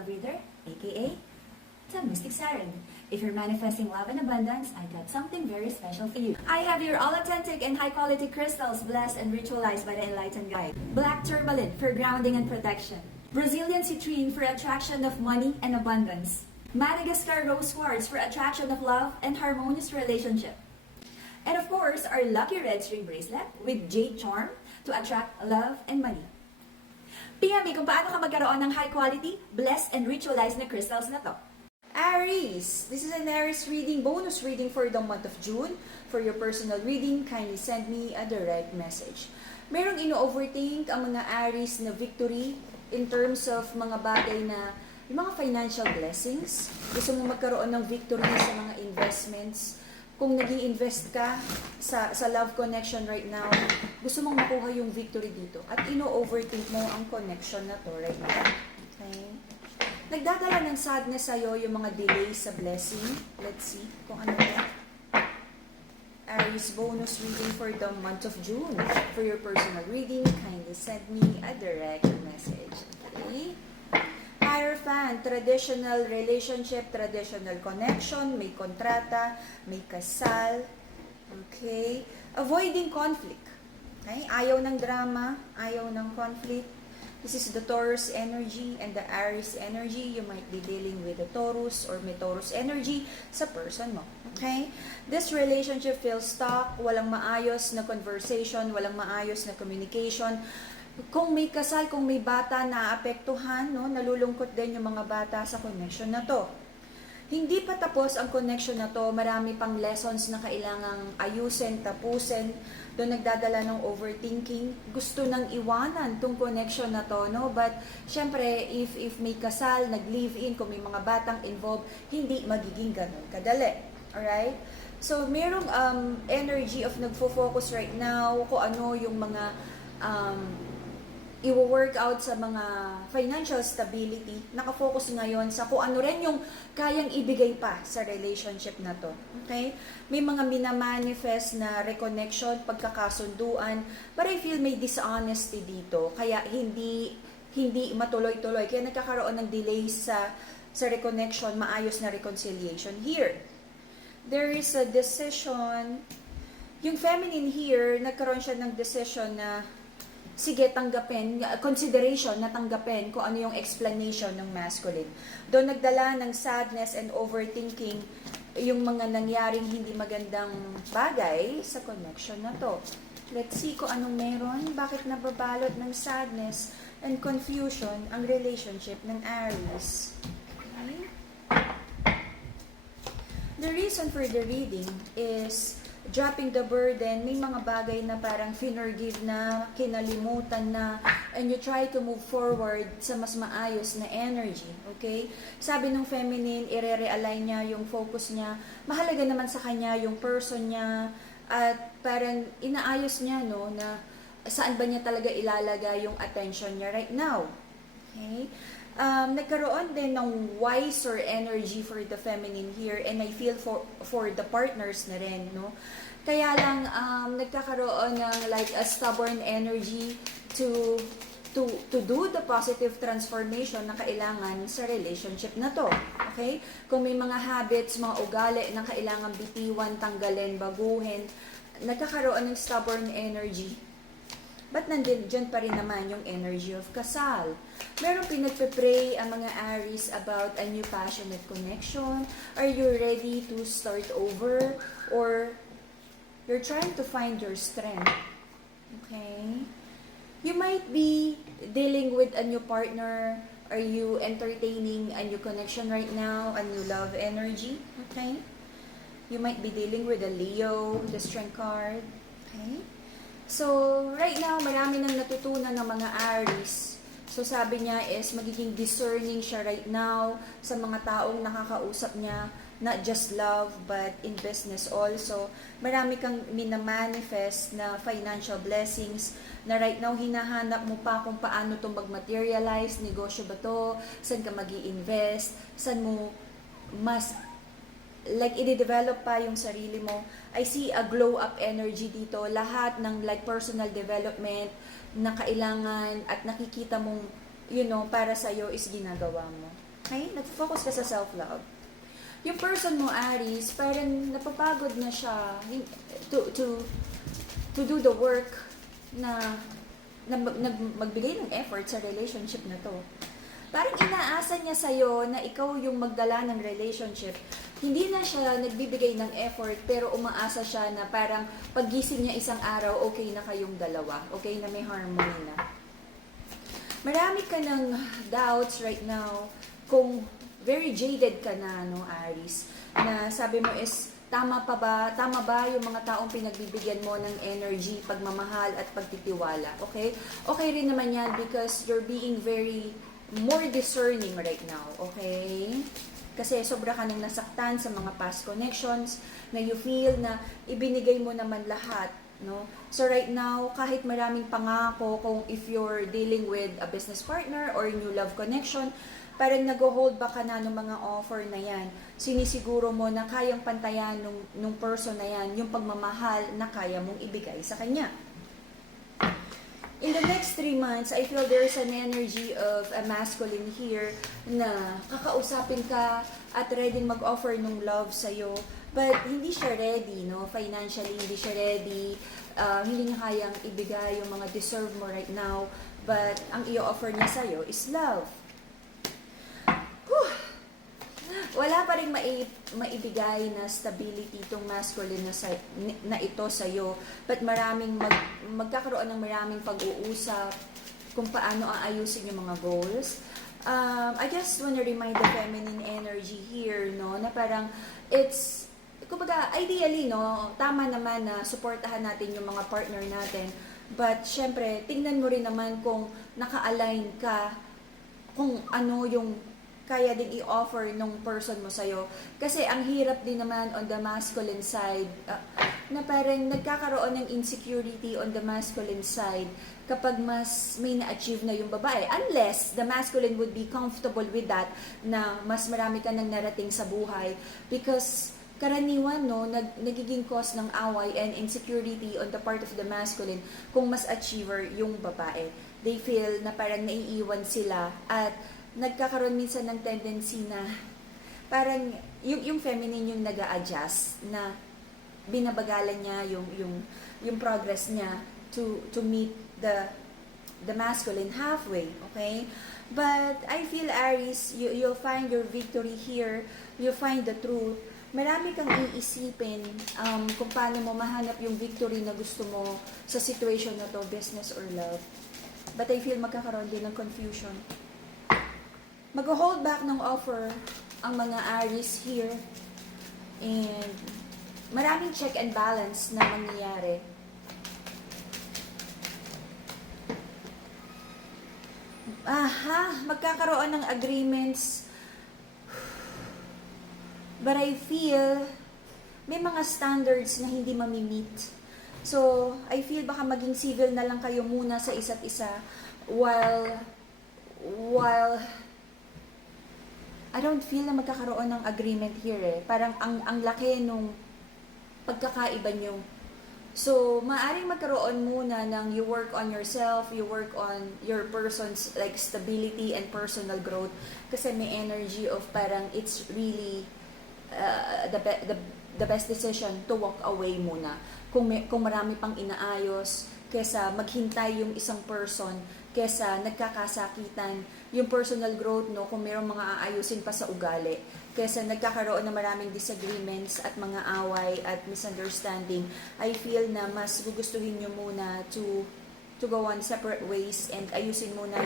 love reader, aka the Mystic Siren. If you're manifesting love and abundance, I got something very special for you. I have your all authentic and high quality crystals blessed and ritualized by the Enlightened Guide. Black tourmaline for grounding and protection. Brazilian citrine for attraction of money and abundance. Madagascar rose quartz for attraction of love and harmonious relationship. And of course, our lucky red string bracelet with jade charm to attract love and money. PM me kung paano ka magkaroon ng high quality, blessed and ritualized na crystals na to. Aries, this is an Aries reading, bonus reading for the month of June. For your personal reading, kindly send me a direct message. Merong ino-overthink ang mga Aries na victory in terms of mga bagay na yung mga financial blessings. Gusto mo magkaroon ng victory sa mga investments. Kung nag-i-invest ka sa love connection right now, gusto mong makuha yung victory dito. At ino-overthink mo ang connection na to right now. Okay? Nagdadala ng sadness sa'yo yung mga delays sa blessing. Let's see kung ano yan. Aries bonus reading for the month of June. For your personal reading, kindly send me a direct message. Okay? Hierophant, traditional relationship, traditional connection, may kontrata, may kasal. Okay? Avoiding conflict. Okay? Ayaw ng drama, ayaw ng conflict. This is the Taurus energy and the Aries energy. You might be dealing with the Taurus or may Taurus energy sa person mo. Okay? This relationship feels stuck, walang maayos na conversation, walang maayos na communication. Kung may kasal, kung may bata na apektuhan, no, nalulungkot din yung mga bata sa connection na to. Hindi pa tapos ang connection na to, marami pang lessons na kailangang ayusin, tapusin. Doon nagdadala ng overthinking. Gusto nang iwanan tong connection na to, no? But, syempre, if may kasal, nag-live-in, kung may mga batang involved, hindi magiging ganun kadali. Alright? So, merong energy of nagfo-focus right now, kung ano yung mga i-work out sa mga financial stability, nakafocus ngayon sa kung ano rin yung kayang ibigay pa sa relationship na to. Okay? May mga minamanifest na reconnection, pagkakasunduan, but I feel may dishonesty dito, kaya hindi matuloy-tuloy, kaya nagkakaroon ng delays sa reconnection, maayos na reconciliation here. There is a decision, yung feminine here, nagkaroon siya ng decision na sige, tanggapin, consideration na tanggapin kung ano yung explanation ng masculine. Doon nagdala ng sadness and overthinking yung mga nangyaring hindi magandang bagay sa connection na to. Let's see kung anong meron, bakit nababalot ng sadness and confusion ang relationship ng Aries. Okay? The reason for the reading is dropping the burden, may mga bagay na parang finorgive na, kinalimutan na, and you try to move forward sa mas maayos na energy, okay? Sabi ng feminine, ire-realign niya yung focus niya, mahalaga naman sa kanya yung person niya, at parang inaayos niya, no, na saan ba niya talaga ilalagay yung attention niya right now, okay? Nagkaroon din ng wiser energy for the feminine here, and I feel for the partners na rin, no? Kaya lang nagkakaroon ng like a stubborn energy to do the positive transformation na kailangan sa relationship na to. Okay? Kung may mga habits, mga ugali na kailangan bitiwan, tanggalin, baguhin, nagkakaroon ng stubborn energy. But dyan pa rin naman yung energy of kasal. Meron pinagpe-pray ang mga Aries about a new passionate connection. Are you ready to start over? Or you're trying to find your strength. Okay? You might be dealing with a new partner. Are you entertaining a new connection right now? A new love energy? Okay? You might be dealing with a Leo, the Strength card. Okay? So, right now, marami nang natutunan ng mga Aries. So, sabi niya is magiging discerning siya right now sa mga taong nakakausap niya, not just love, but in business also. Marami kang minamanifest na financial blessings na right now, hinahanap mo pa kung paano ito mag-materialize, negosyo ba to, saan ka mag-i-invest, saan mo mas like i-develop pa yung sarili mo. I see a glow up energy dito. Lahat ng like personal development na kailangan at nakikita mong, you know, para sa iyo is ginagawa mo. Okay? Nag-focus ka sa self-love. Yung person mo, Aries, parang napapagod na siya to do the work na magbigay ng effort sa relationship na to. Parang inaasa niya sa'yo na ikaw yung magdala ng relationship. Hindi na siya nagbibigay ng effort, pero umaasa siya na parang paggising niya isang araw, okay na kayong dalawa. Okay na, may harmony na. Marami ka ng doubts right now kung very jaded ka na, no, Aries, na sabi mo is, tama ba yung mga taong pinagbibigyan mo ng energy, pagmamahal at pagtitiwala, okay? Okay rin naman yan because you're being very more discerning right now, okay? Kasi sobra ka nang nasaktan sa mga past connections na you feel na ibinigay mo naman lahat, no? So right now, kahit maraming pangako kung if you're dealing with a business partner or new love connection, parang nag-hold back ka na ng mga offer na yan. Sinisiguro mo na kayang pantayan nung person na yan, yung pagmamahal na kaya mong ibigay sa kanya. In the next 3 months, I feel there's an energy of a masculine here na kakausapin ka at ready mag-offer ng love sa'yo. But hindi siya ready, no? Financially, hindi siya ready. Hindi niya kayang ibigay yung mga deserve mo right now. But ang i-offer niya sa'yo is love. Whew! Wala pa rin maibigay na stability itong masculine na ito sa'yo. But magkakaroon ng maraming pag-uusap kung paano aayusin yung mga goals. I just wanna remind the feminine energy here, no, na parang kumbaga, ideally, no, tama naman na supportahan natin yung mga partner natin. But, syempre, tingnan mo rin naman kung naka-align ka, kung ano yung kaya din i-offer nung person mo sa'yo. Kasi ang hirap din naman on the masculine side, na parang nagkakaroon ng insecurity on the masculine side kapag mas may na-achieve na yung babae. Unless the masculine would be comfortable with that, na mas marami ka nang narating sa buhay. Because karaniwan, no, nagiging cause ng away and insecurity on the part of the masculine kung mas achiever yung babae. They feel na parang naiiwan sila at nagkakaroon minsan ng tendency na parang yung feminine yung nag-a-adjust, na binabagalan niya yung progress niya to meet the masculine halfway, okay? But I feel, Aries, you'll find your victory here. You'll find the truth. Marami kang iisipin kung paano mo mahanap yung victory na gusto mo sa situation na to, business or love. But I feel magkakaroon din ng confusion. Mag-hold back ng offer ang mga Aries here. And maraming check and balance na mangyayari. Magkakaroon ng agreements. But I feel may mga standards na hindi mami-meet. So, I feel baka maging civil na lang kayo muna sa isa't isa while I don't feel na magkakaroon ng agreement here eh. Parang ang laki nung pagkakaiba nyo. So, maaring magkaroon muna ng you work on yourself, you work on your person's like stability and personal growth. Kasi may energy of parang it's really the best decision to walk away muna. Kung marami pang inaayos, kesa maghintay yung isang person, kesa nagkakasakitan yung personal growth, no, kung mayroong mga aayusin pa sa ugali, kesa nagkakaroon ng maraming disagreements at mga away at misunderstanding. I feel na mas gugustuhin nyo muna to go on separate ways and ayusin muna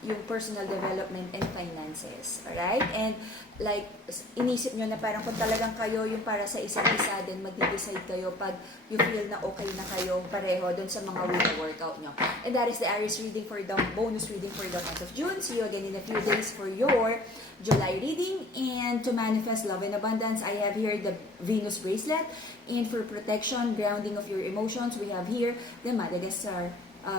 yung personal development and finances. Alright? And like, inisip nyo na parang kung talagang kayo yung para sa isa't isa, then mag-decide kayo pag you feel na okay na kayo pareho dun sa mga workout nyo. And that is the Aries reading for the bonus reading for the month of June. See you again in a few days for your July reading. And to manifest love and abundance, I have here the Venus bracelet. And for protection, grounding of your emotions, we have here the Madagascar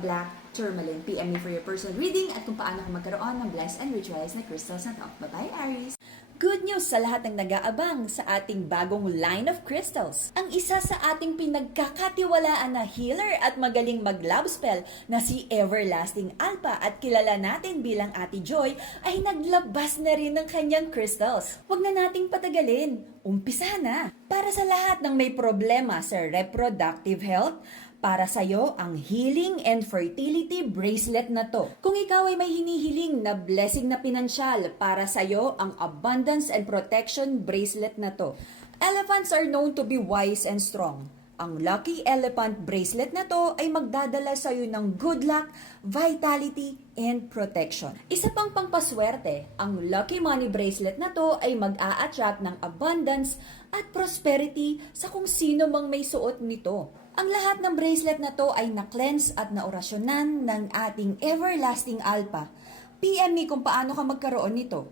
black Tourmaline. PM me for your personal reading at kung paano ka magkaroon ng blessed and ritualized na crystals na to. Bye-bye, Aries! Good news sa lahat ng nag-aabang sa ating bagong line of crystals. Ang isa sa ating pinagkakatiwalaan na healer at magaling mag-love spell na si Everlasting Alpha at kilala natin bilang Ate Joy ay naglabas na rin ng kanyang crystals. Huwag na nating patagalin. Umpisa na! Para sa lahat ng may problema sa reproductive health, para sa'yo ang Healing and Fertility Bracelet na to. Kung ikaw ay may hinihiling na blessing na pinansyal, para sa'yo ang Abundance and Protection Bracelet na to. Elephants are known to be wise and strong. Ang Lucky Elephant Bracelet na to ay magdadala sa'yo ng good luck, vitality, and protection. Isa pang pampaswerte, ang Lucky Money Bracelet na to ay mag-a-attract ng abundance at prosperity sa kung sino mang may suot nito. Ang lahat ng bracelet na to ay na-cleanse at naorasyonan ng ating Everlasting Alpha. PM me kung paano ka magkaroon nito.